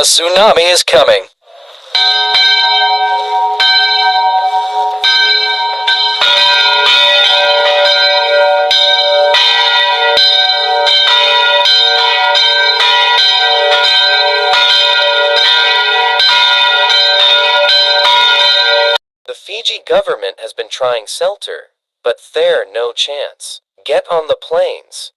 A tsunami is coming. The Fiji government has been trying shelter, but there no chance. Get on the planes.